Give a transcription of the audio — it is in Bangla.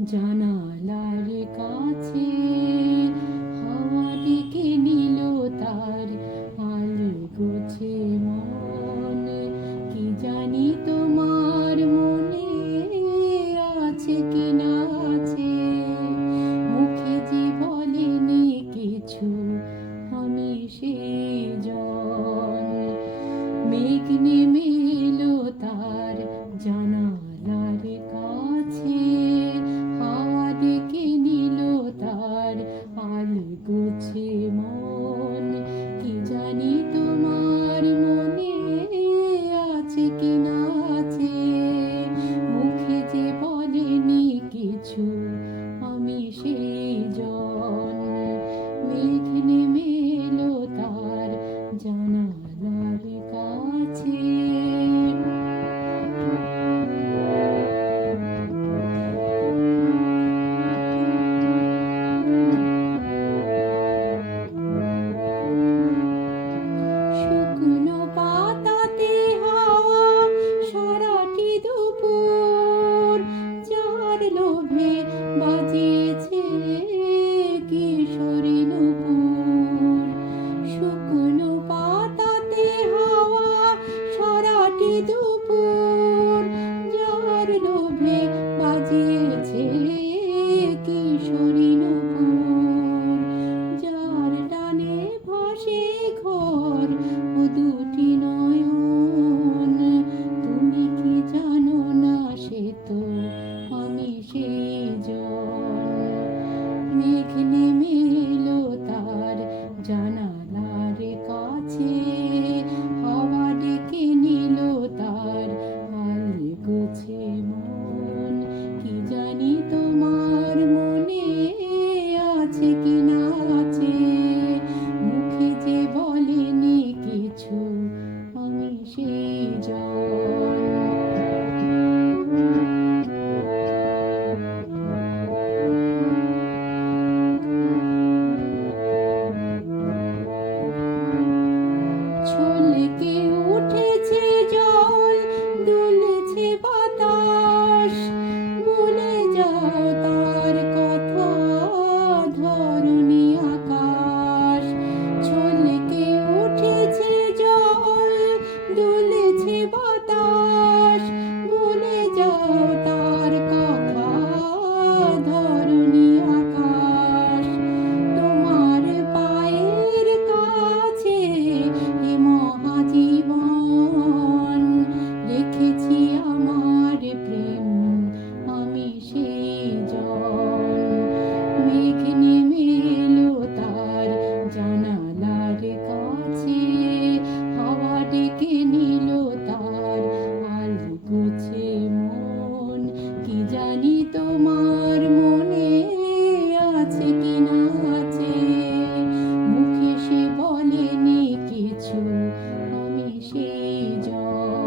জানালার কাছে হাওয়া ডেকে নিল তার, আলো গোছে মন। কি জানি তোমার মনে আছে কি না আছে? মুখে যে বলেনি কিছু, আমি সেই জন। মেঘ নেমে আমি সেই জন মেঘ নেমে লোভে বাজিয়েছে কিশোরী নুপুর শুকনো সারাটি দুপুর। যার লোভে বাজিয়েছে কিশোরী নুপুর টানে ভাসে ঘর আমি সেই Bata. আছে কি না আছে? মুখে সে বলেনি কিছু আমি সেই জল।